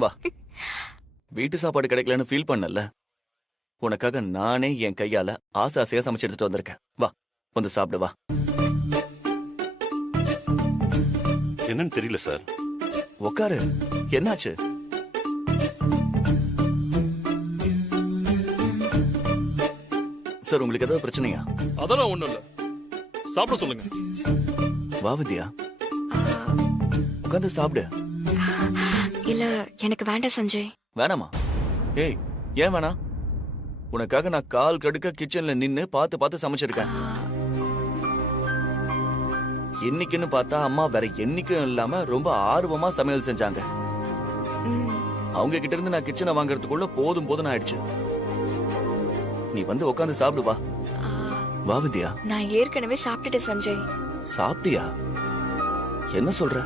வா. வீட்டு சாப்பாடு கிடைக்கலன்னு ஃபீல் பண்ணல. உனக்காக நானே என் கையால ஆசை ஆசையா சமைச்சு எடுத்துட்டு வந்திருக்கேன். வா, வந்து சாப்பிடு வா. என்னன்னு தெரியல சார். உக்காரு. என்னாச்சு? சார், உங்களுக்கு ஏதாவது பிரச்சனையா? அதெல்லாம் ஒண்ணும் இல்ல, சாப்பிட சொல்லுங்க. வா வித்யா, உட்காந்து சாப்பிடு. இல்ல, எனக்கு வேண்டாம் சஞ்சய். வேணாமா? ஏய், ஏன் வேணாம்? உனக்காக நான் கால் கடுக்க கிச்சன்ல நின்னு பார்த்து பார்த்து சமைச்சிருக்கேன். இன்னைக்குன்னு பார்த்தா அம்மா வேற என்னைக்கும் இல்லாம ரொம்ப ஆர்வமா சமையல் செஞ்சாங்க. அவங்க கிட்ட இருந்து நான் கிச்சனை வாங்குறதுக்குள்ள போதும் போதும் ஆயிடுச்சு. நீ வந்து உட்காந்து சாப்பிடு வா. வா வித்யா. நான் ஏற்கனவே சாப்பிட்டுட்டேன் சஞ்சய். சாப்பிட்டியா? என்ன சொல்ற?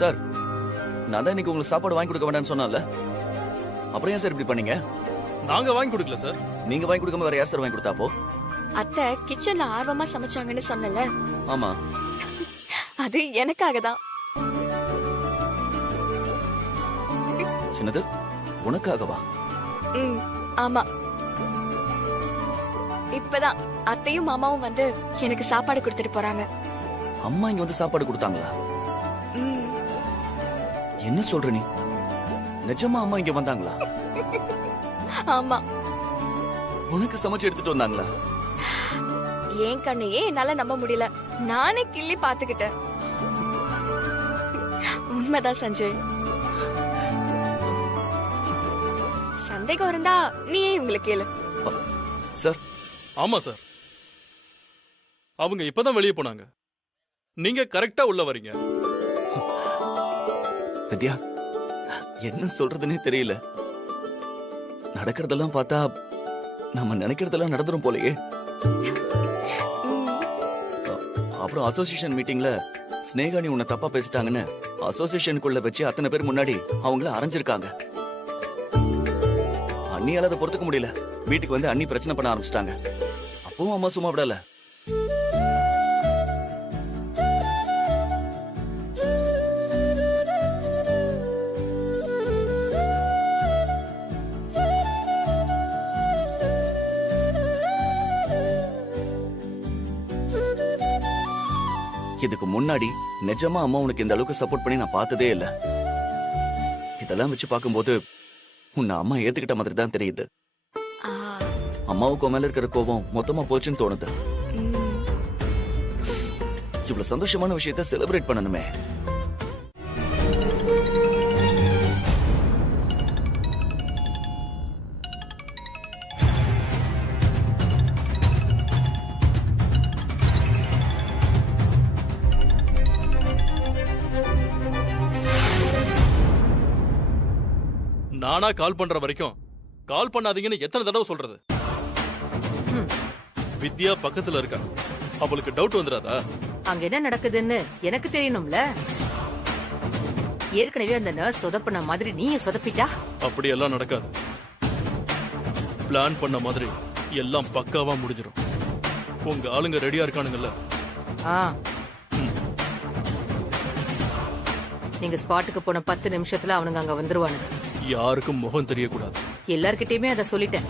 சார், நான் தான் இன்னைக்கு உங்களுக்கு சாப்பாடு வாங்கி கொடுக்க வேண்டாம்னு சொன்னால, அப்புறம் ஏன் சார் இப்படி பண்ணீங்க? நாங்க வாங்கி கொடுக்கல சார். நீங்க வாங்கி கொடுக்காம வேற யார் சார் வாங்கி கொடுத்தா? அப்போ அத்தை கிச்சன்ல ஆர்வமா சமைச்சாங்கன்னு சொன்னல. ஆமா, அது எனக்காக தான். என்னது, உனக்காகவா? ஆமா. இப்பதான் அத்தையும் மாமாவும் வந்து எனக்கு சாப்பாடு கொடுத்துட்டு போறாங்க. அம்மா இங்க வந்து சாப்பாடு கொடுத்தாங்களா? ம். என்ன சொல்ற நீ? நிஜமா அம்மா இங்க வந்தாங்களா? ஆமா. உனக்கு சமைச்சு எடுத்துட்டு வந்தாங்களா? ஏன் கண்ணையே என்னால நம்ப முடியல. நானே கிள்ளி பாத்துக்கிட்டேன். உண்மைதான் சஞ்சய். சந்தேகம் இருந்தா நீயே இவங்களை கேளு. சார். ஆமா சார், அவங்க இப்பதான் வெளியே போனாங்க. நீங்க கரெக்டா உள்ள வரீங்க. வித்யா, என்ன சொல்றதுன்னே தெரியல. நடக்கிறதெல்லாம் பார்த்தா நம்ம நினைக்கிறதெல்லாம் நடந்துரும் போலயே. அப்புறம் அசோசியேஷன் மீட்டிங்ல ஸ்னேகானி உன்னை தப்பா பேசிட்டாங்கன்னு அசோசியேஷனுக்குள்ள வச்சு அத்தனை பேர் முன்னாடி அவங்கள அரைஞ்சிருக்காங்க. அண்ணியால அதை பொறுத்துக்க முடியல. வீட்டுக்கு வந்து அண்ணி பிரச்சனை பண்ண ஆரம்பிச்சிட்டாங்க. அப்பவும் அம்மா சும்மா விடல. இதுக்கு முன்னாடி நிஜமா அம்மா உனக்கு இந்த அளவுக்கு சப்போர்ட் பண்ணி நான் பார்த்ததே இல்ல. இதெல்லாம் வச்சு பார்க்கும்போது உன்னை அம்மா ஏத்துக்கிட்ட மாதிரி தான் தெரியுது. அம்மாவுக்கு மேல இருக்கிற கோபம் மொத்தமா போச்சுன்னு தோணுது. இவ்வளவு சந்தோஷமான விஷயத்தை செலிப்ரேட் பண்ணணுமே. நானா கால் பண்ற வரைக்கும் கால் பண்ணாதீங்கன்னு எத்தனை தடவை சொல்றது? வித்யா பக்கத்துல இருக்கா, அவளுக்கு டவுட் வந்துடாதா? அங்க என்ன நடக்குதுன்னு எனக்கு தெரியணும்ல. ஏற்கனவே அந்த நர்ஸ் சொதப்பின மாதிரி நீங்க சொதப்பிட்டா அப்படி எல்லாம் நடக்காது. பிளான் பண்ண மாதிரி எல்லாம் பக்காவா முடிஞ்சிடும். உங்க ஆளுங்க ரெடியா இருக்கானுங்கல்ல? நீங்க ஸ்பாட்டுக்கு போன 10 நிமிஷத்துல அவனுங்க அங்க வந்துருவானுங்க. யாருக்கும் முகம் தெரியக்கூடாது. எல்லார்கிட்டயுமே அதை சொல்லிட்டேன்.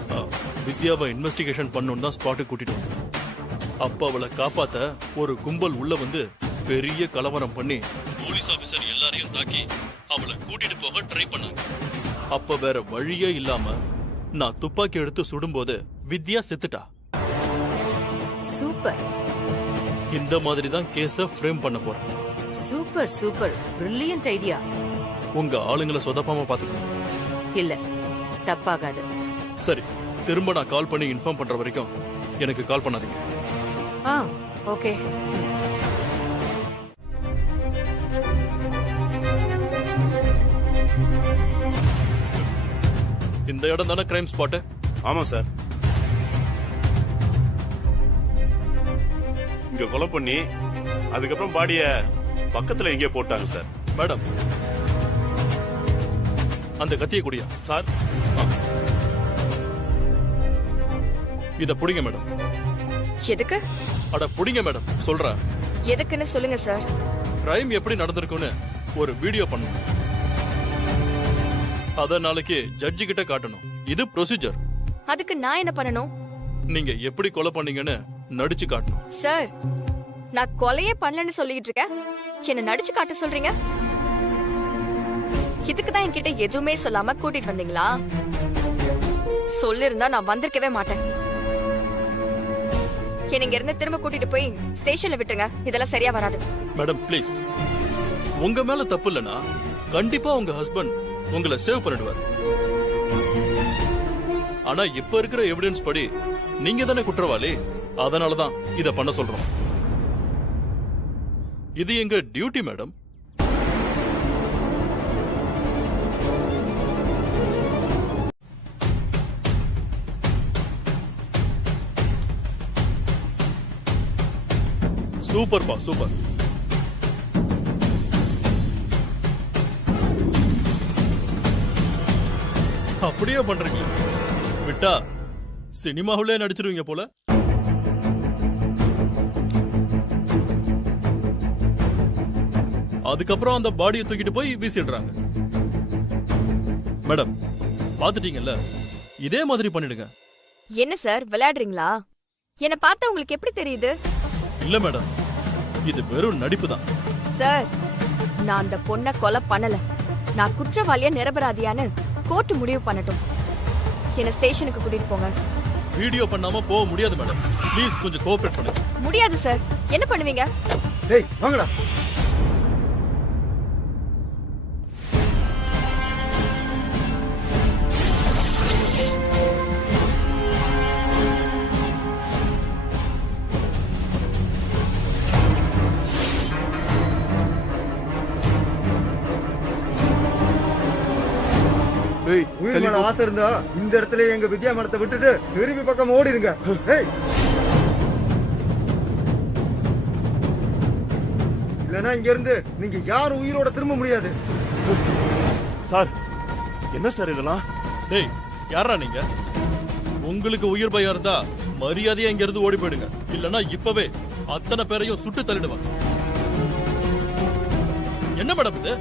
வித்யாவை இன்வெஸ்டிகேஷன் பண்ணணும் தான் ஸ்பாட்டுக்கு கூட்டிட்டு வந்தேன். அப்ப அவளை காப்பாத்த ஒரு கும்பல் உள்ள வந்து பெரிய கலவரம் பண்ணி போலீஸ் ஆபீசர் எல்லாரையும் தாக்கி அவளை கூட்டிட்டு போக ட்ரை பண்ணாங்க. அப்ப வேற வழியே இல்லாம நான் துப்பாக்கி எடுத்து சுடும்போது வித்யா செத்துட்டா. சூப்பர். இந்த மாதிரி தான் கேஸ ஃப்ரேம் பண்ண போறேன். Super super, brilliant idea. உங்க ஆளுங்களை சொதப்பாம பாத்துக்கோங்க. இல்ல, தப்பாகாது. சரி, திரும்ப நான் கால் பண்ணி இன்ஃபார்ம் பண்ற வரைக்கும் எனக்கு கால் பண்ணாதீங்க. ஓகே. இந்த இடம் தானே கிரைம் ஸ்பாட்? ஆமா சார். இங்க கொலை பண்ணி அதுக்கப்புறம் பாடிய பக்கத்துல எங்கேயோ போட்டாங்க சார். மேடம், அந்த கத்திய குடியா சார்? இத புடிங்க மேடம். எதுக்கு? அட புடிங்க மேடம், சொல்றேன். எதுக்குன்னு சொல்லுங்க சார். கிரைம் எப்படி நடந்திருக்குன்னு ஒரு வீடியோ பண்ணுங்க. அத நாளைக்கு ஜட்ஜி கிட்ட காட்டணும். இது ப்ரொசீஜர். அதுக்கு நான் என்ன பண்ணணும்? நீங்க எப்படி கொலை பண்ணீங்கன்னு நடிச்சு காட்டணும். சார், நான் கொலையே பண்ணலன்னு சொல்லிட்டு இருக்கேன், என்ன நடிச்சு காட்ட சொல்றீங்க? இதுக்கு தான் என்கிட்ட எதுவுமே சொல்லாம கூட்டிட்டு வந்தீங்களா? சொல்லிருந்தா நான் வந்திருக்கவே மாட்டேன். என்ன இங்க இருந்து திரும்ப கூட்டிட்டு போய் ஸ்டேஷன்ல விட்டுருங்க. இதெல்லாம் சரியா வராது. மேடம் ப்ளீஸ், உங்க மேல தப்பு இல்லனா கண்டிப்பா உங்க ஹஸ்பண்ட் உங்களை சேவ் பண்ணிடுவார். ஆனா இப்ப இருக்கிற எவிடன்ஸ் படி நீங்க தானே குற்றவாளி. அதனாலதான் இத பண்ண சொல்றோம். இது எங்க டியூட்டி மேடம். சூப்பர்ப்பா, சூப்பர். அப்படியே பண்றீங்க. விட்டா சினிமாவிலே நடிச்சிருவீங்க போல. அதுக்கப்புறம் அந்த பாடியை தூக்கிட்டு போய் வீசிடுறாங்க. மேடம் பாத்துட்டீங்கல்ல, இதே மாதிரி பண்ணிடுங்க. என்ன சார் விளையாடுறீங்களா? என்ன பார்த்தா உங்களுக்கு எப்படி தெரியுது? இல்ல மேடம், இது வெறும் நடிப்பு தான். சார், நான் அந்த பொண்ணை கொலை பண்ணல. நான் குற்றவாளியா நிரபராதியான்னு கோர்ட் முடிவு பண்ணட்டும். என்ன ஸ்டேஷனுக்கு கூட்டிட்டு போங்க. வீடியோ பண்ணாம போக முடியாது மேடம். ப்ளீஸ் கொஞ்சம் கோஆபரேட் பண்ணுங்க. முடியாது சார். என்ன பண்ணுவீங்க? டேய் வாங்கடா. உயிர் மேல ஆசை இருந்தா இந்த இடத்துல எங்க வித்யா மரத்தை விட்டுட்டு திரும்பி பக்கம் ஓடிடுங்க. இல்லனா இங்க இருந்து நீங்க யாரும் உயிரோட திரும்ப முடியாது. சார், என்ன சார் இதெல்லாம்? டேய், யாரா நீங்க? உங்களுக்கு உயிர் பயம் இருந்தா மரியாதையா இங்க இருந்து ஓடி போயிடுங்க. இல்லனா இப்பவே அத்தனை பேரையும் சுட்டு தள்ளிடுவாங்க. என்ன மேடம் இது?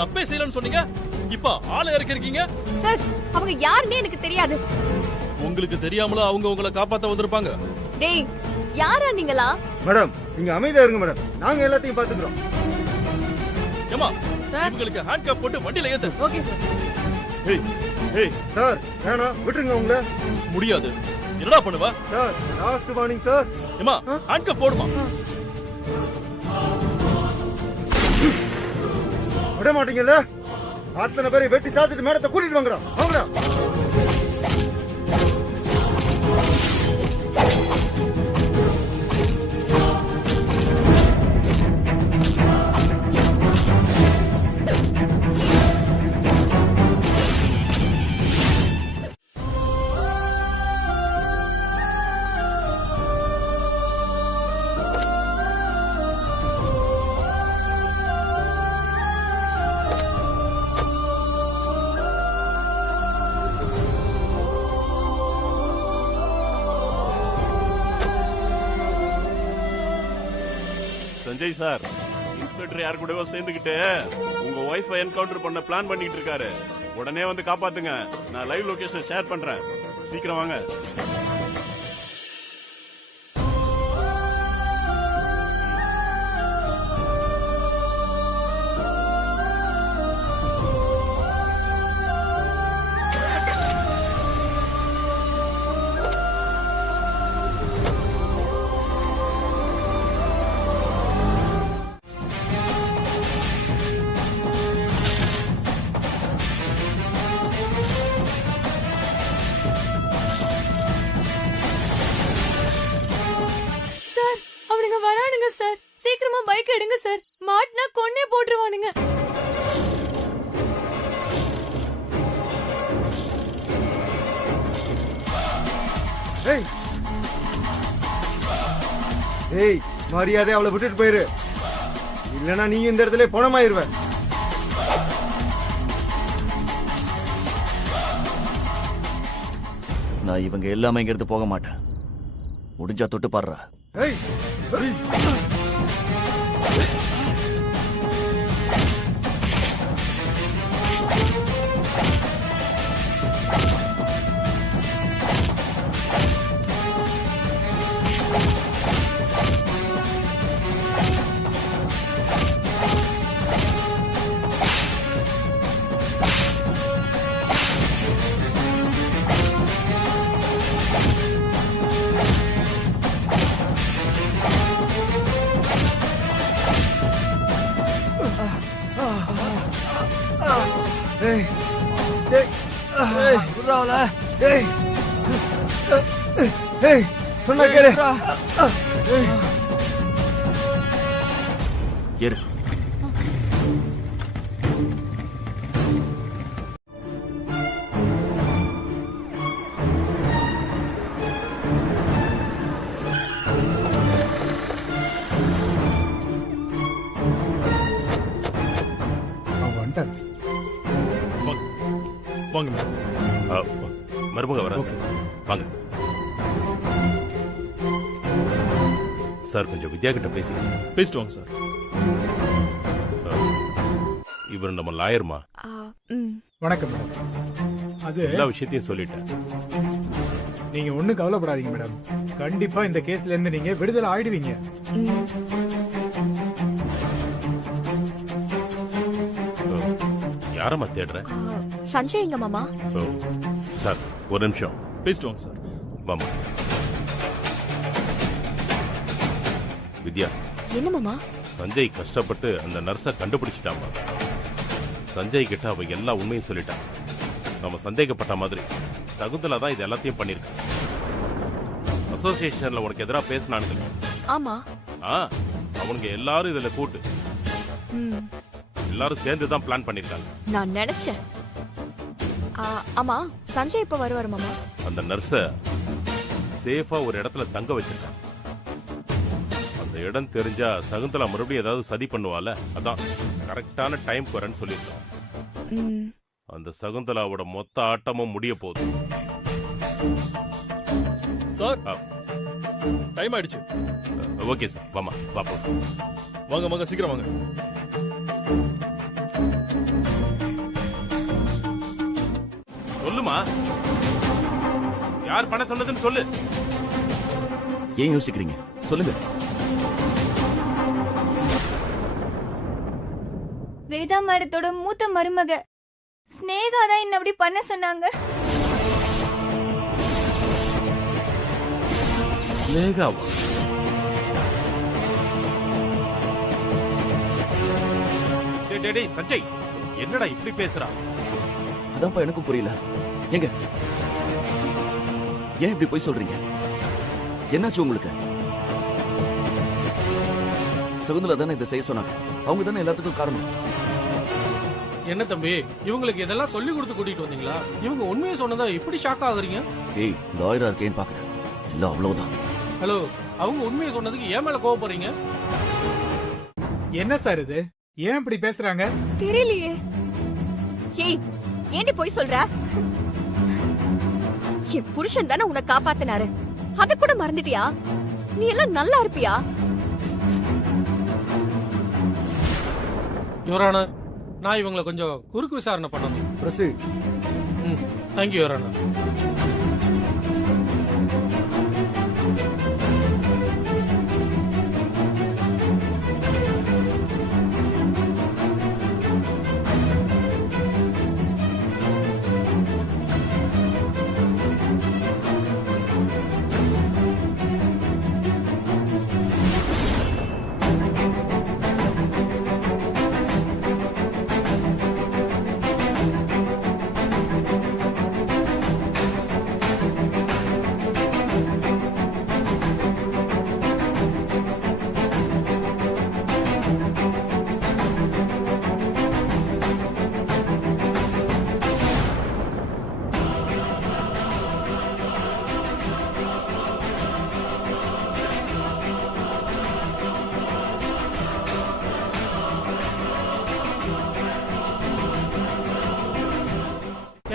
தப்பே செய்யலன்னு சொன்னீங்க, இப்ப ஆளை இறக்கிருக்கீங்க. சார், அவங்க யாருன்னு எனக்கு தெரியாது. உங்களுக்கு தெரியாமல அவங்க உங்களை காப்பாத்த வந்திருப்பாங்க. டேய், யாரா நீங்களா? மேடம் நீங்க அமைதியா இருங்க மேடம், நாங்க எல்லாத்தையும் பாத்துக்கிறோம். ஏமா, இவங்களுக்கு ஹேண்ட் கப் போட்டு வண்டியில ஏத்து. Okay sir. ஏய் ஏய் சார் வேணாம், விட்டுருங்க உங்களை. முடியாது. என்னடா பண்ணுவ? Sir last warning sir. ஏமா, ஹேண்ட் கப் போடுமா. விட மாட்டீங்கல்ல? அத்தனை பேரை வெட்டி சாத்திட்டு மேடத்தை கூட்டிட்டு வாங்கடா. வாங்கடா. சஞ்சய் சார், இன்ஸ்பெக்டர் யார் கூடவோ சேர்ந்துகிட்டு உங்க ஒய்ஃபை என்கவுண்டர் பண்ண பிளான் பண்ணிட்டு இருக்காரு. உடனே வந்து காப்பாத்துங்க. நான் லைவ் லொகேஷன் ஷேர் பண்றேன். சீக்கிரம் வாங்க. சார், அவனுங்க வரானுங்க சார். சீக்கிரமா பைக் எடுங்க சார். மாட்டினா கொன்னே போட்டுருவானுங்க. ஏய் ஏய், மரியாதை அவளை விட்டுட்டு போயிரு. இல்லனா நீ இந்த இடத்துல பணமாயிருவ. நான் இவங்க எல்லாமே இங்க இருந்து போக மாட்டேன். முடிஞ்சா தொட்டு பாடுறா. ஏய் ஏய் ஏய் சொன்னா கேளு. ஏறு. அவன் வந்துட்டான். வாங்க மேடம். மருமக வரேன் சார். வாங்க சார். கொஞ்சம் வித்யா கிட்ட பேசிக்கிறேன். பேசிட்டு வாங்க சார். இவர் நம்ம லாயர்மா. வணக்கம் மேடம். அது எல்லா விஷயத்தையும் சொல்லிட்டேன். நீங்க ஒண்ணும் கவலைப்படாதீங்க மேடம். கண்டிப்பா இந்த கேஸ்ல இருந்து நீங்க விடுதலை ஆயிடுவீங்க. யாரம்மா தேடுற? சஞ்சய் எங்க மாமா? சார் ஒரு நிமிஷம். பேசிட்டு வாங்க சார். வாமா. வித்யா, என்ன மாமா? சஞ்சய் கஷ்டப்பட்டு அந்த நர்ஸை கண்டுபிடிச்சிட்டாமா. சஞ்சய் கிட்ட அவ எல்லா உண்மையும் சொல்லிட்டான். நம்ம சந்தேகப்பட்ட மாதிரி சகுந்தலா தான் இது எல்லாத்தையும் பண்ணிருக்கான். அசோசியேஷன்ல உனக்கு எதிராக பேசினானுங்க. ஆமா. அவனுங்க எல்லாரும் இதுல கூட்டு ம், எல்லாரும் சேர்ந்து தான் பிளான் பண்ணிருக்காங்க. நான் நினைச்சேன். ஆமா, சஞ்சய் இப்ப வருவாரு மாமா? அந்த நர்ஸ சேஃபா ஒரு இடத்துல தங்க வச்சிருக்கான். அந்த இடம் தெரிஞ்சா சகுந்தலா மறுபடியும் ஏதாவது சதி பண்ணுவால, அதான் கரெக்டான டைம் வரேன்னு சொல்லியிருக்கான். ம், அந்த சகுந்தலாவோட மொத்த ஆட்டமும் முடிய போகுது. சார் டைம் ஆயிடுச்சு. ஓகே சார், வாமா பாப்போம். வாங்க வாங்க, சீக்கிரம் வாங்க. சொல்லுமா, யார் பணம் சொன்னதுன்னு சொல்லு. ஏன் யோசிக்கிறீங்க? சொல்லுங்க. வேதா மேடத்தோட மூத்த மருமக ஸ்னேகா தான் என்ன அப்படி பண்ண சொன்னாங்க. ஸ்னேகாவா? டேய் சஞ்சய், என்னடா இப்படி பேசுறா? அதான்ப்பா எனக்கும் புரியல. எங்க ஏன் இப்படி போய் சொல்றீங்க? என்னாச்சு உங்களுக்கு? சகுந்தலா தானே இதை செய்ய சொன்னாங்க. அவங்க தானே எல்லாத்துக்கும் காரணம். என்ன தம்பி, இவங்களுக்கு இதெல்லாம் சொல்லி கொடுத்து கூட்டிட்டு வந்தீங்களா? இவங்க உண்மையை சொன்னதா இப்படி ஷாக் ஆகுறீங்க? ஏய், லாயரா இருக்கேன்னு பாக்குறேன். இல்ல அவ்வளவுதான். ஹலோ, அவங்க உண்மையை சொன்னதுக்கு ஏன் மேல கோவப்படுறீங்க? என்ன சார் இது? ஏன் இப்படி பேசுறாங்க? தெரியலையே. ஏய், ஏண்டி போய் சொல்ற? என் புருஷன் தானே உன்னை காப்பாத்தினாரு. அத கூட மறந்துட்டியா? நீ எல்லாம் நல்லா இருப்பியா? யுவரான, நான் இவங்களை கொஞ்சம் குறுக்கு விசாரணை பண்ணணும். ப்ரொசீட். தேங்க்யூ யுவரான.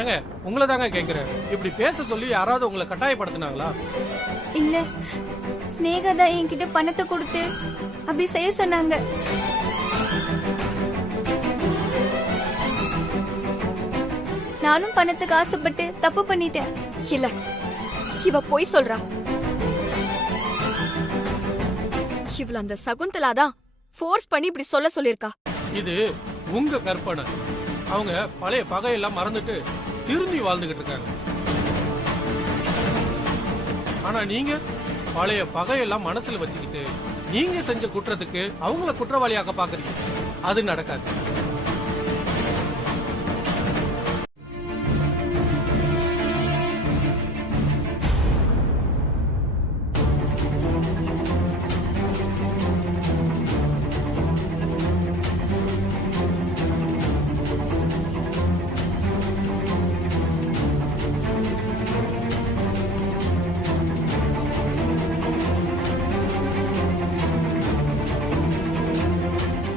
ஏங்க, உங்களை தாங்க கேக்குறேன். இப்படி பேச சொல்லி யாராவது உங்களை கட்டாயப்படுத்தினாங்களா? இல்ல, ஸ்னேகா தான் என்கிட்ட பணத்தை கொடுத்து அப்படி செய்ய சொன்னாங்க. நானும் பணத்துக்கு ஆசைப்பட்டு தப்பு பண்ணிட்டேன். இல்ல, இவ போய் சொல்றா. இவள அந்த சகுந்தலா தான் ஃபோர்ஸ் பண்ணி இப்படி சொல்ல சொல்லிருக்கா. இது உங்க கற்பனை. அவங்க பழைய பகையெல்லாம் மறந்துட்டு திரும்பி வாழ்ந்துகிட்டு இருக்காங்க. ஆனா நீங்க பழைய பகையெல்லாம் மனசுல வச்சுக்கிட்டு நீங்க செஞ்ச குற்றத்துக்கு அவங்கள குற்றவாளியாக்க பாக்குறீங்க. அது நடக்காது.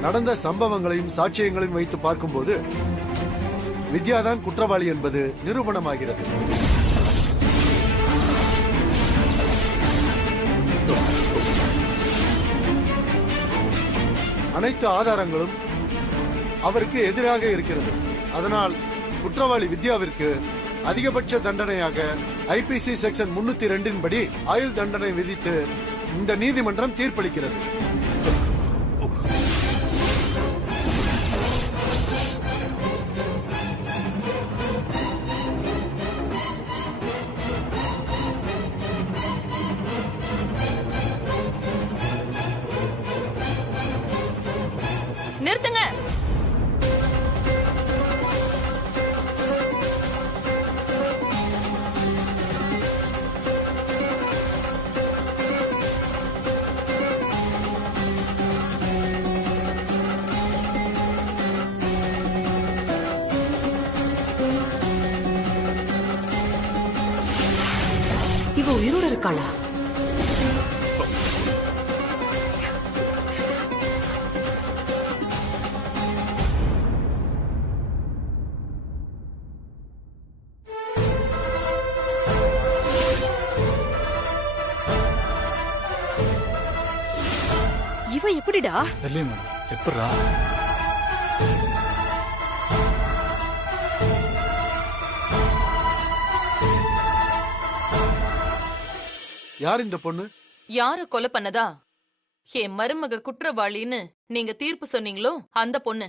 நடந்த சம்பவங்களையும் சாட்சியங்களையும் வைத்து பார்க்கும்போது வித்யாதான் குற்றவாளி என்பது நிரூபணமாகிறது. அனைத்து ஆதாரங்களும் அவருக்கு எதிராக இருக்கிறது. அதனால் குற்றவாளி வித்யாவிற்கு அதிகபட்ச தண்டனையாக ஐபிசி செக்ஷன் 302 படி ஆயுள் தண்டனை விதித்து இந்த நீதிமன்றம் தீர்ப்பளிக்கிறது. நிறுத்துங்க. இவ உயிரோட இருக்காளா? இவ எப்படிடா? தெரியல மேடம். எப்படா? யார் இந்த பொண்ணு? யார கொலை பண்ணதா என் மருமக குற்றவாளின்னு நீங்க தீர்ப்பு சொன்னீங்களோ அந்த பொண்ணு.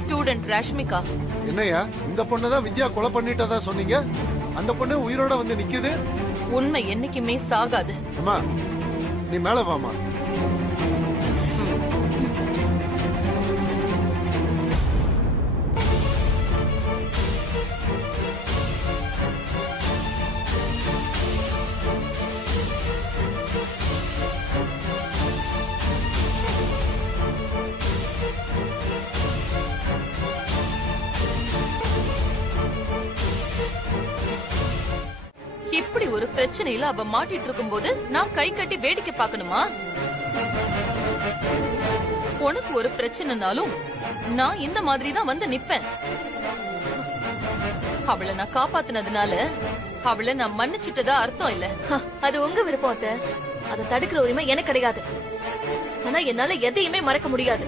ஸ்டூடெண்ட் ராஷ்மிகா. என்னையா இந்த பொண்ணதான் வித்யா கொலை பண்ணிட்டதா சொன்னீங்க? அந்த பொண்ணு உயிரோட வந்து நிக்குது. உண்மை என்னைக்குமே சாகாது. அம்மா நீ மேல வாமா. இப்படி ஒரு பிரச்சனையில அவ மாட்டிட்டு இருக்கும்போது நான் கை கட்டி வேடிக்கை பார்க்கணுமா? உனக்கு ஒரு பிரச்சனைனாலும் நான் இந்த மாதிரி தான் வந்து நிப்பேன். அவளை நான் காப்பாத்தினதுனால அவளை நான் மன்னிச்சிட்டதா அர்த்தம் இல்ல. அது உங்க விருப்பம் அத்தை. அதை தடுக்கிற உரிமை எனக்கு கிடையாது. ஆனா என்னால எதையுமே மறக்க முடியாது.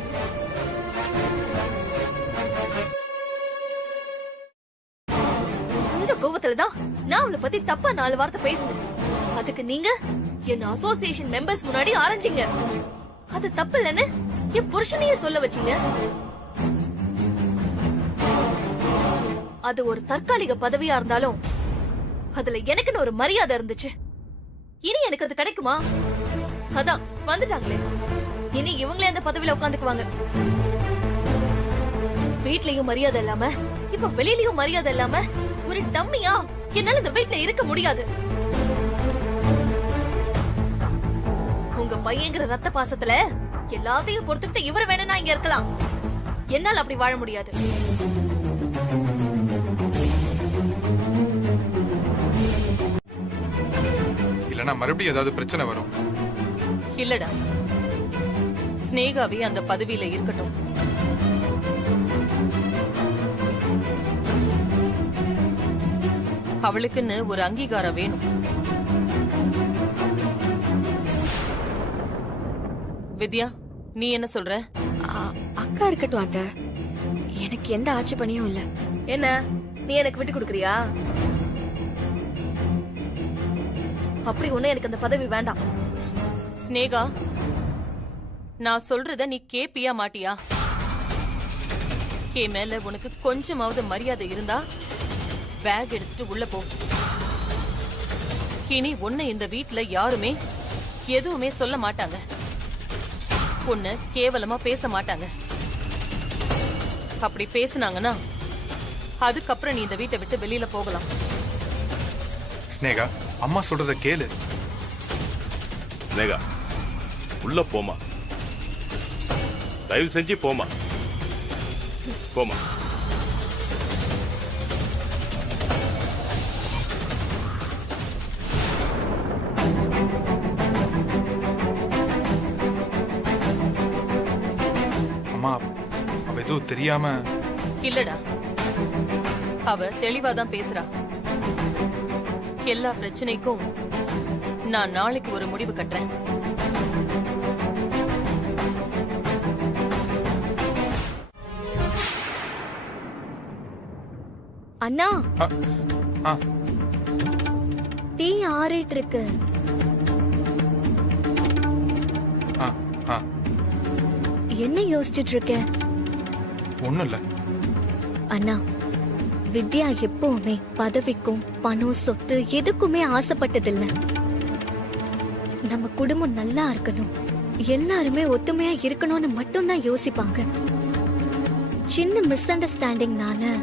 இந்த கோவத்துலதான் நான் அவளை பத்தி தப்பா 4 வார்த்தை பேசினேன். அதுக்கு நீங்க என்ன அசோசியேஷன் மெம்பர்ஸ் முன்னாடி ஆரம்பிச்சீங்க. அது தப்பு இல்லன்னு என் புருஷனையே சொல்ல வச்சீங்க. அது ஒரு தற்காலிக பதவியா இருந்தாலும் அதுல எனக்குன்னு ஒரு மரியாதை இருந்துச்சு. இனி எனக்கு அது கிடைக்குமா? அதான் வந்துட்டாங்களே, இனி இவங்களே அந்த பதவியில உட்காந்துக்குவாங்க. வீட்லயும் மரியாதை இல்லாம இப்ப வெளியிலயும் மரியாதை இல்லாம ஒரு டம்மியா என்னால இந்த வீட்ல இருக்க முடியாது. உங்க பையங்கிற ரத்த பாசத்துல எல்லாத்தையும் பொறுத்துக்கிட்டு இவரு வேணும்னா இங்க இருக்கலாம். என்னால அப்படி வாழ முடியாது. இல்லனா மறுபடியும் ஏதாவது பிரச்சனை வரும். இல்லடா, ஸ்னேகாவே அந்த பதவியில இருக்கட்டும். அவளுக்குன்னு ஒரு அங்கீகாரம் வேணும். வித்யா, நீ என்ன சொல்ற? அக்கா இருக்கட்டும் அத்த, எனக்கு எந்த ஆட்சேபனையும் இல்ல. என்ன நீ எனக்கு விட்டு கொடுக்கறியா? அப்படி ஒண்ணு எனக்கு அந்த பதவி வேண்டாம். ஸ்னேகா, நான் சொல்றத நீ கேப்பியா மாட்டியா? என் மேல உனக்கு கொஞ்சமாவது மரியாதை இருந்தா பேக் எடுத்துட்டு உள்ள போ. இனி உன்னை இந்த வீட்ல யாருமே எதுவுமே சொல்ல மாட்டாங்க. உன்னை கேவலமா பேச மாட்டாங்க. அப்படி பேசுனாங்கன்னா அதுக்கப்புறம் நீ இந்த வீட்டை விட்டு வெளியில போகலாம். ஸ்னேகா, அம்மா சொல்றத கேளு. ஸ்னேகா, உள்ள போமா. தயவு செஞ்சு போமா. போமா. தெரியாம. இல்லடா, அவ தெளிவாதான் பேசுறா. எல்லா பிரச்சனைக்கும் நான் நாளைக்கு ஒரு முடிவு கட்டுறேன். அண்ணா, ஆ, டீ ஆறிட்டு இருக்கு. ஆ, ஆ. என்ன யோசிச்சுட்டு இருக்க? ஒண்ணும் இல்ல. அண்ணா, வித்யா எப்பவுமே பதவிக்கும் பணம் சொத்து எதுக்குமே ஆசைப்பட்டதில்ல. நம்ம குடும்பம் நல்லா இருக்கணும், எல்லாருமே ஒத்துமையா இருக்கணும்னு மட்டும்தான் யோசிப்பாங்க. சின்ன மிஸ் அண்டர்ஸ்டாண்டிங்னால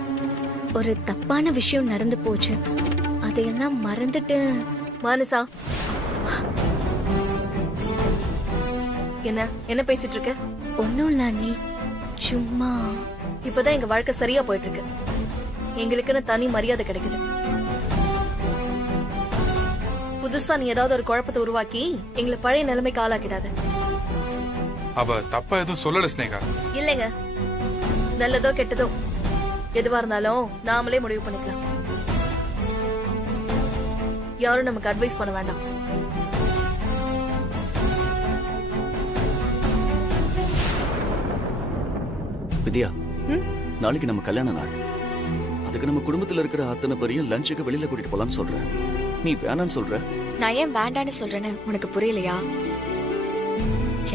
ஒரு தப்பான விஷயம் நடந்து போச்சு. அதையெல்லாம் மறந்துட்டு. மானசா, என்ன என்ன பேசிட்டு இருக்க? ஒன்னும் இல்ல அண்ணி, சும்மா. இப்பதான் எங்க வாழ்க்கை சரியா போயிட்டு இருக்கு. எங்களுக்குன்னு தனி மரியாதை கிடைக்குது. புதுசா நீ ஏதாவது ஒரு குழப்பத்தை உருவாக்கி எங்களை பழைய நிலைமைக்கு ஆளாக்கிடாத. அவ தப்பா எதுவும் சொல்லல ஸ்னேகா. இல்லைங்க, நல்லதோ கெட்டதோ எதுவா இருந்தாலும் நாமளே முடிவு பண்ணிக்கலாம். யாரும் நமக்கு அட்வைஸ் பண்ண வேண்டாம். வித்யா, நாளைக்கு நம்ம கல்யாண நாள். அதுக்கு நம்ம குடும்பத்துல இருக்கிற அத்தனை பேரையும் லஞ்சுக்கு வெளியில கூட்டிட்டு போலாம்னு சொல்றேன். நீ வேணான்னு சொல்ற. நான் ஏன் வேண்டான்னு சொல்றேன்னு உனக்கு புரியலையா?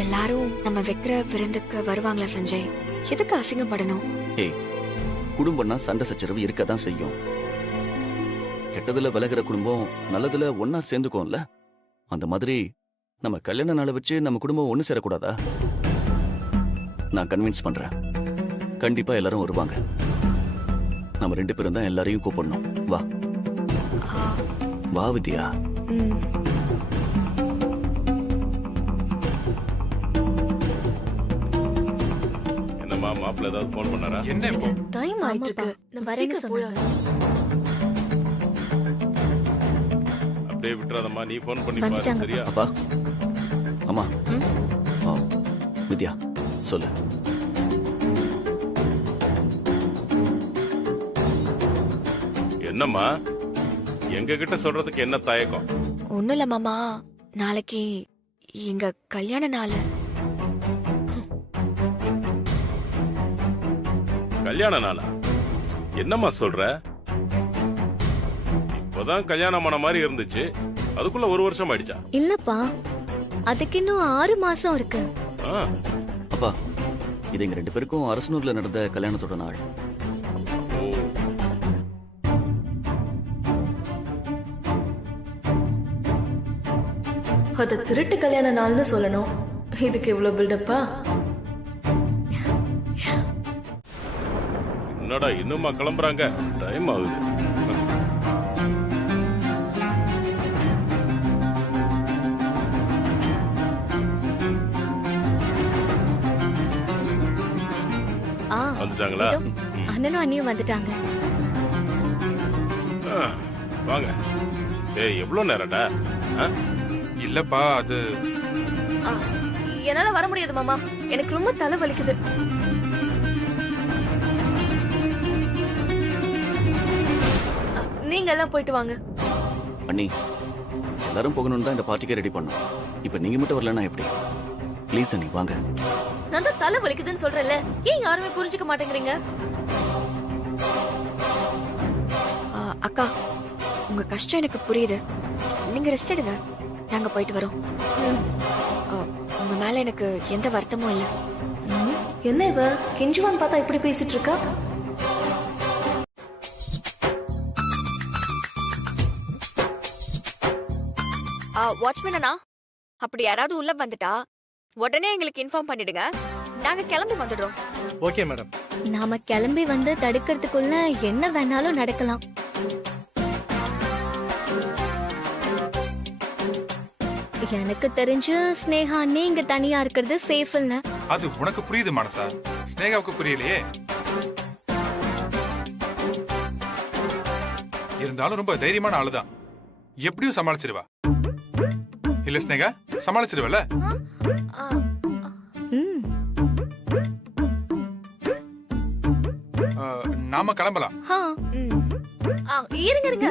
எல்லாரும் நம்ம வைக்கிற விருந்துக்கு வருவாங்களா சஞ்சய்? எதுக்கு அசிங்கப்படணும்? ஏய், குடும்பம்னா சண்டை சச்சரவு இருக்கதான் செய்யும். கெட்டதுல விலகிற குடும்பம் நல்லதுல ஒன்னா சேர்ந்துக்கும்ல. அந்த மாதிரி நம்ம கல்யாண நாளை வச்சு நம்ம குடும்பம் ஒண்ணு சேரக்கூடாதா? நான் கன்வின்ஸ் பண்றேன். கண்டிப்பா எல்லாரும் வருவாங்க. நம்ம 2 பேரும் தான் எல்லாரையும் கூப்பிடணும். வா வா வித்யா. என்னம்மா, மாப்பிள்ள ஏதாவது போன் பண்ணாரா? என்ன இப்போ டைம் ஆயிட்டு இருக்கு. நம்ம வரேன்னு சீக்கிரம் போய் அப்படியே விட்டுறாதம்மா, நீ போன் பண்ணி பாரு. வந்துட்டாங்க. சரியா? அப்பா, அம்மா, வித்யா சொல்லு. என்னம்மா, எங்க கிட்ட சொல்றதுக்கு என்ன தயக்கம்? ஒண்ணும் இல்ல மாமா, நாளைக்கு எங்க கல்யாண நாள். கல்யாண நாளா? என்னம்மா சொல்ற? இப்பதான் கல்யாணம் ஆன மாதிரி இருந்துச்சு, அதுக்குள்ள 1 வருஷம் ஆயிடுச்சா? இல்லப்பா, அதுக்கு இன்னும் 6 மாசம் இருக்கு. அப்பா, இது எங்க 2 பேருக்கும் அரசனூர்ல நடந்த கல்யாணத்தோட நாள். அது திருட்டு கல்யாண நாள்னு சொல்லணும். இதுக்கு இவ்வளவு பில்டப்பா? என்னடா இன்னுமா கிளம்புறாங்க? டைம் ஆகுது. வந்துட்டாங்களா? அண்ணனும் அண்ணியும் வந்துட்டாங்க. வாங்க. ஏய், எவ்வளவு நேரம்டா? இல்லப்பா, அது என்னால வர முடியாது மாமா, எனக்கு ரொம்ப தலை வலிக்குது. நீங்க எல்லாம் போயிட்டு வாங்க. அண்ணி, எல்லாரும் போகணும்னு தான் இந்த பார்ட்டிக்கே ரெடி பண்ணோம். இப்ப நீங்க மட்டும் வரலன்னா எப்படி? ப்ளீஸ் அண்ணி, வாங்க. நான் தான் தலை வலிக்குதுன்னு சொல்றேன்ல, ஏன் யாருமே புரிஞ்சுக்க மாட்டேங்கிறீங்க? அக்கா, உங்க கஷ்டம் எனக்கு புரியுது. நீங்க ரெஸ்ட் எடுங்க, நாங்க போயிட்டு வரோம். உங்க மேல எனக்கு எந்த வருத்தமும் இல்ல. என்ன இவ கெஞ்சுவான்னு பார்த்தா இப்படி பேசிட்டு இருக்கா? வாட்ச்மேன் அண்ணா, அப்படி யாராவது உள்ள வந்துட்டா உடனே எங்களுக்கு இன்ஃபார்ம் பண்ணிடுங்க. நாங்க கிளம்பி வந்துடுறோம். Okay madam. நாம கிளம்பி வந்து தடுக்கிறதுக்குள்ள என்ன வேணாலும் நடக்கலாம். எனக்கு தெரிஞ்சு ஸ்னேகா அண்ணே இங்க தனியா இருக்கிறது சேஃப் இல்ல. அது உனக்கு புரியுது மனசா, ஸ்னேகாவுக்கு புரியலையே. இருந்தாலும் ரொம்ப தைரியமான ஆளுதான், எப்படியும் சமாளிச்சிருவா. இல்ல ஸ்னேகா, சமாளிச்சிருவல? நாம கிளம்பலாம். இருங்க இருங்க.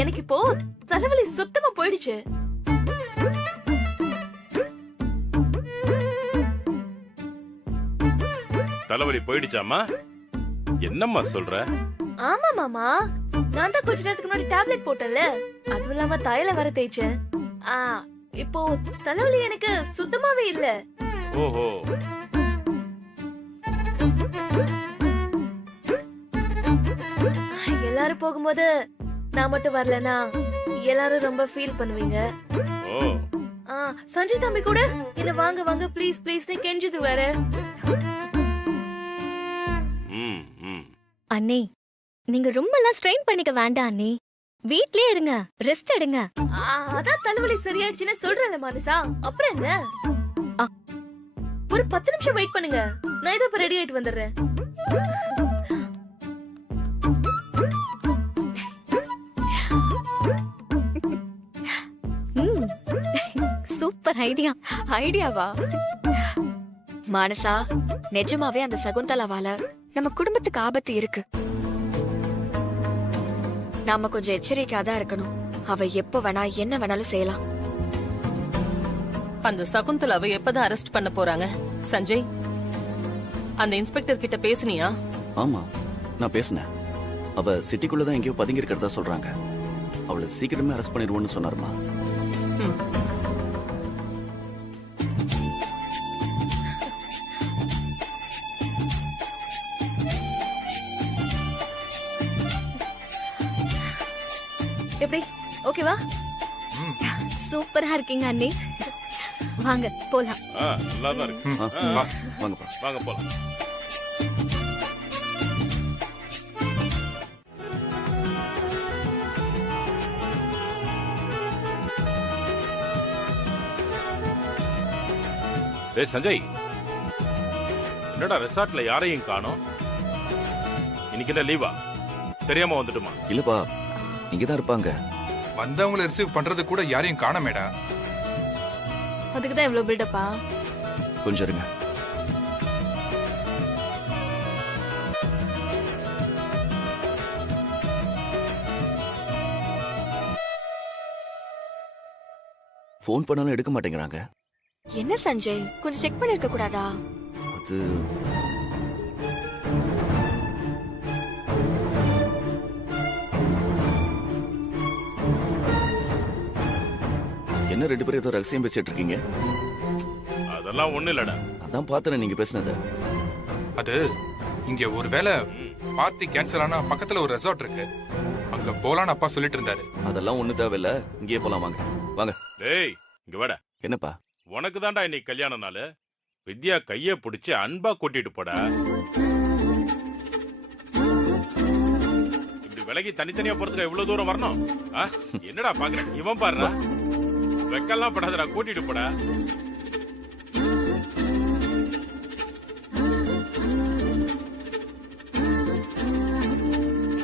எனக்கு இப்போ தலைவலி சுத்தமா போயிடுச்சு. தலைவலி போயிடுச்சாமா? என்னம்மா சொல்ற? ஆமா மாமா, நான் தான் கொஞ்ச நேரத்துக்கு முன்னாடி டேப்லெட் போட்டேன்ல, அதுவும் இல்லாம தைல வர தேய்ச்சேன். இப்போ தலைவலி எனக்கு சுத்தமாவே இல்ல. ஓஹோ. எல்லாரும் போகும்போது நான் மட்டும் வரலனா எல்லாரும் ரொம்ப ஃபீல் பண்ணுவீங்க. சஞ்சய் தம்பி கூட என்ன வாங்க வாங்க ப்ளீஸ் ப்ளீஸ் கெஞ்சுது வேற. அண்ணே, நீங்க ரொம்ப எல்லாம் ஸ்ட்ரெயின் பண்ணிக்க வேண்டாம் அண்ணே. வீட்லயே இருங்க, ரெஸ்ட் எடுங்க. அதான் தலைவலி சரியாயிடுச்சுன்னு சொல்றேன்ல மானசா. அப்புறம் என்ன? ஒரு 10 நிமிஷம் வெயிட் பண்ணுங்க, நான் இத இப்ப ரெடி ஆயிட்டு வந்துடுறேன். Super idea. ஐடியாவா? மானசா, நிஜமாவே அந்த சகுந்தலாவால நம்ம குடும்பத்துக்கு ஆபத்து இருக்கு. நாம கொஞ்சம் எச்சரிக்கையா தான் இருக்கணும். அவ எப்ப வேணா என்ன வேணாலும் செய்யலாம். அந்த சகுந்தலாவை எப்பதான் அரெஸ்ட் பண்ண போறாங்க? சஞ்சய், அந்த இன்ஸ்பெக்டர் கிட்ட பேசுனியா? ஆமா, நான் பேசினேன். அவ சிட்டிக்குள்ளதான் எங்கேயோ பதுங்கி இருக்கிறதா சொல்றாங்க. அவளை சீக்கிரமே அரெஸ்ட் பண்ணிடுவோம்னு சொன்னாருமா. எப்படி ஓகேவா? சூப்பரா இருக்கீங்க அண்ணே. வாங்க போலாம். நல்லா தான் இருக்கு. வாங்க போலாம். டேய் சஞ்சய், என்னடா ரெசார்ட்ல யாரையும் காணோம்? இன்னைக்கு என்ன லீவா? தெரியாம வந்துட்டுமா? இல்லப்பா, இங்கதான் இருப்பாங்க. வந்தவங்களை ரிசீவ் பண்றது கூட யாரையும் காணமேடா. அதுக்குதான் இவ்வளவு பில்டப்பா? கொஞ்சம் இருங்க. போன் பண்ணாலும் எடுக்க மாட்டேங்கிறாங்க. என்ன சஞ்சய், கொஞ்சம் செக் பண்ணிருக்க கூடாதா? அது என்ன ரெண்டு பேரும் ஏதோ ரகசியம் பேசிட்டு இருக்கீங்க? அதெல்லாம் ஒண்ணு இல்லடா. அதான் பார்த்தேன் நீங்க பேசினது. அது இங்க ஒருவேளை பார்ட்டி கேன்சல் ஆனா பக்கத்துல ஒரு ரெசார்ட் இருக்கு, அங்க போலான்னு அப்பா சொல்லிட்டு இருந்தாரு. அதெல்லாம் ஒண்ணு தேவையில்ல, இங்கேயே போலாம். வாங்க வாங்க. டேய் இங்க வாடா. என்னப்பா? உனக்கு தான்டா இன்னைக்கு கல்யாண நாள். வித்யா கைய பிடிச்சு அன்பா கூட்டிட்டு போடா. இப்படி விலகி தனித்தனியா போறதுக்கு எவ்வளவு தூரம் வரணும்? என்னடா பாக்குற? இவன் பாருடா, வெக்கலாம் படாதடா, கூட்டிட்டு போடா.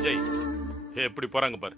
ஜெய் எப்படி போறாங்க பாரு.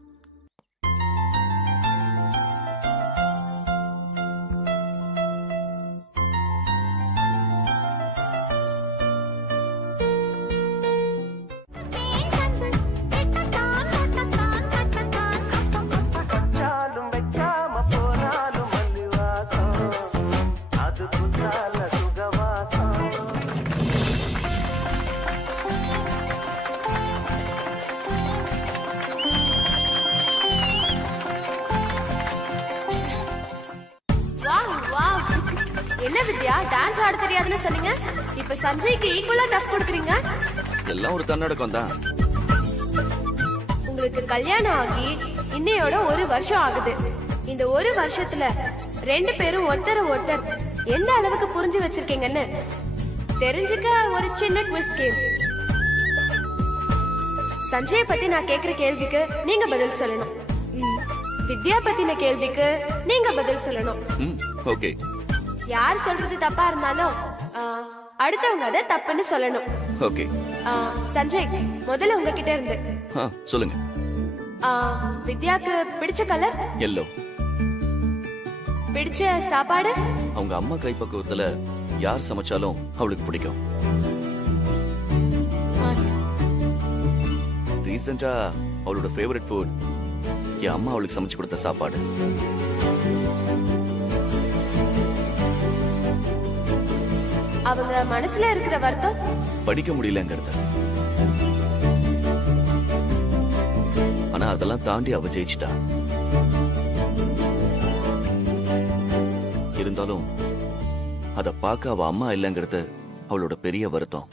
என்ன வித்யா, டான்ஸ் ஆட தெரியாதுன்னு சொன்னீங்க, இப்ப சஞ்சய்க்கு ஈக்குவலா டஃப் கொடுக்குறீங்க. எல்லாம் ஒரு தன்னடக்கம் தான். உங்களுக்கு கல்யாணம் ஆகி இன்னையோட 1 வருஷம் ஆகுது. இந்த 1 வருஷத்துல 2 பேரும் ஒருத்தர் எந்த அளவுக்கு புரிஞ்சு வச்சிருக்கீங்கன்னு தெரிஞ்சுக்க ஒரு சின்ன குவிஸ் கேம். சஞ்சய பத்தி நான் கேக்குற கேள்விக்கு நீங்க பதில் சொல்லணும். வித்யா பத்தின கேள்விக்கு நீங்க பதில் சொல்லணும். ஓகே. யார் சொல்றது தப்பா இருந்தாலும் அடுத்தவங்க அதை தப்புன்னு சொல்லணும். ஓகே. சஞ்சய், முதல்ல உங்ககிட்ட இருந்து சொல்லுங்க. வித்யாக்கு பிடிச்ச கலர்? எல்லோ. பிடிச்ச சாப்பாடு? அவங்க அம்மா கைப்பக்குவத்துல யார் சமைச்சாலும் அவளுக்கு பிடிக்கும். ரீசெண்டா அவளோட ஃபேவரட் ஃபுட் என் அம்மா அவளுக்கு சமைச்சு கொடுத்த சாப்பாடு. அவங்க மனசுல இருக்கிற வருத்தம் படிக்க முடியலங்கிறத. ஆனா அதெல்லாம் தாண்டி அவ ஜெயிச்சிட்டா. இருந்தாலும் அத பார்க்க அவ அம்மா இல்லைங்கிறது அவளோட பெரிய வருத்தம்.